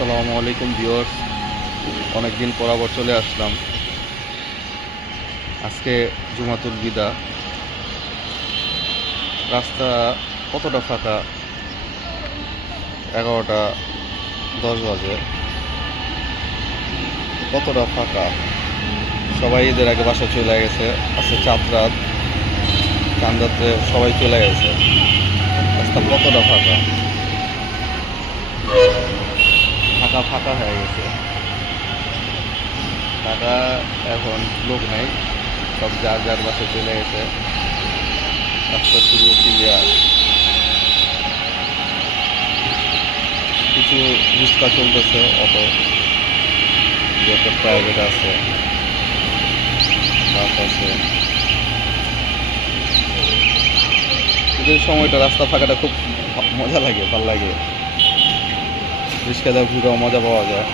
আসসালামু আলাইকুম ভিউয়ার্স, অনেকদিন পর আবার চলে আসলাম। আজকে জুমাতুল বিদা। রাস্তা কতটা ফাঁকা, 11:10 বাজে। কতটা ফাঁকা, সবাই ঈদের আগে বাসা চলে গেছে। আজকে চাঁদ রাত, চাঁদাতে সবাই চলে গেছে। রাস্তা কতটা ফাঁকা, ফাঁকা ফাঁকা হয়ে গেছে। টাকা এখন লোক নেই, সব যার যার বাসায় চলে গেছে। রাস্তা শুরু ক্লিয়ার। কিছু রিক্সা চলতেছে, অটো, দু একটা প্রাইভেট আছে, বাস আছে। ঈদের সময়টা রাস্তা ফাঁকাটা খুব মজা লাগে, ভালো লাগে। রিক্সা দিয়ে ঘুরেও মজা পাওয়া যায়।